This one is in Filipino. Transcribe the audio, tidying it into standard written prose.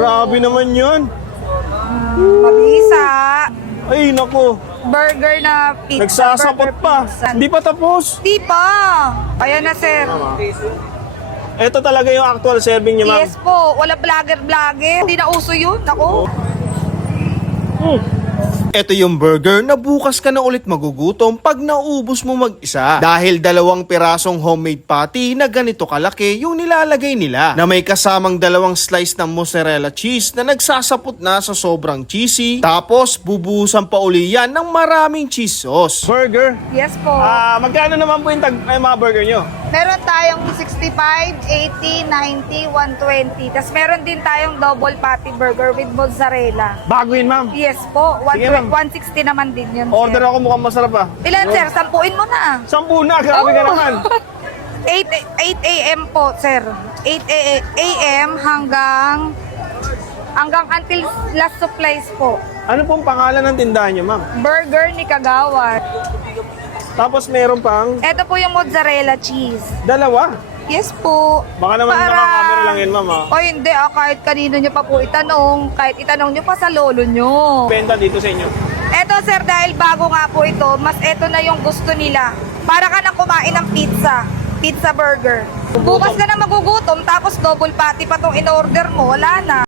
Grabe naman yun. Mabisa. Ay, naku. Burger na pizza. Nagsasapot burger pa. pizza. Hindi pa tapos. Di pa. Ayan na, sir. Ito talaga yung actual serving niya, ma'am. Yes po. Wala vlogger. Hindi na uso yun. Ako. Ito yung burger na bukas ka na ulit magugutom pag naubos mo mag-isa. Dahil 2 pirasong homemade patty na ganito kalaki yung nilalagay nila. Na may kasamang 2 slice ng mozzarella cheese na nagsasapot na sa sobrang cheesy. Tapos bubuhusan pa uli yan ng maraming cheese sauce. Burger. Yes po. Magkano naman po yung mga burger nyo? Meron tayong 65, 80, 90, 120. Tapos meron din tayong double patty burger with mozzarella. Bago yun, ma'am. Yes po. Sige, ma'am. 160 naman din yun, Order sir. ako, mukhang masarap ah. Ilan, sir? Sampuin mo na. 10 na, grabe ka Oh. naman. 8 a.m. po, sir. 8 a.m. hanggang until last supplies po. Ano pong pangalan ng tindahan nyo, ma'am? Burger ni Kagawad. Tapos meron pang Ito po yung mozzarella cheese. 2. Yes po. Baka naman naka-camera lang yun, ma'am ah. O hindi, kahit kanino nyo pa po itanong. Kahit itanong nyo pa sa lolo nyo. Benta dito sa inyo. Eto, sir, dahil bago nga po ito, mas eto na yung gusto nila. Para ka nang kumain ng pizza. Pizza burger. Bukas ka na magugutom, tapos double patty pa tong in-order mo, wala na.